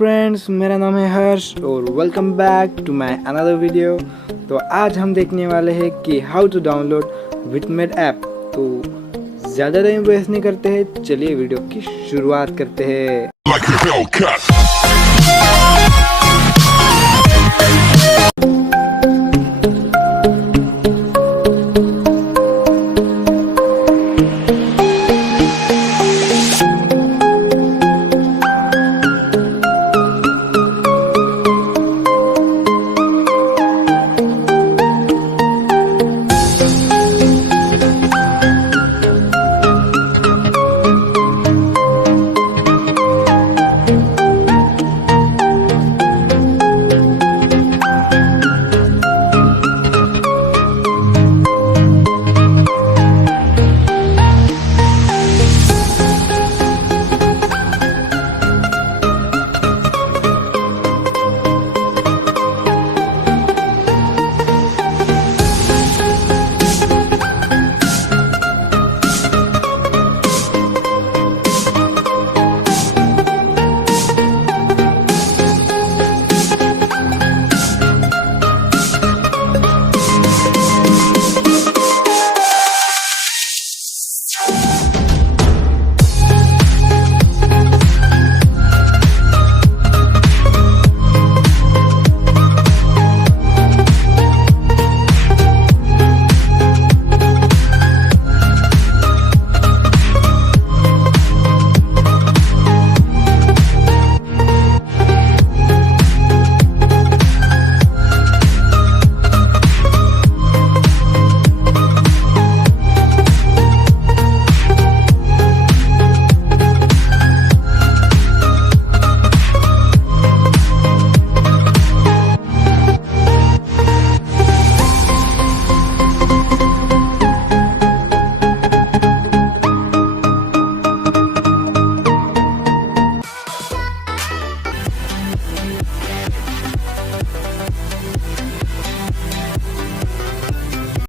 Friends, मेरा नाम है हर्ष और welcome back to my another video. तो आज हम देखने वाले हैं कि how to download vidmate app. तो ज़्यादा टाइम वेस्ट नहीं करते हैं, चलिए वीडियो की शुरुआत करते हैं।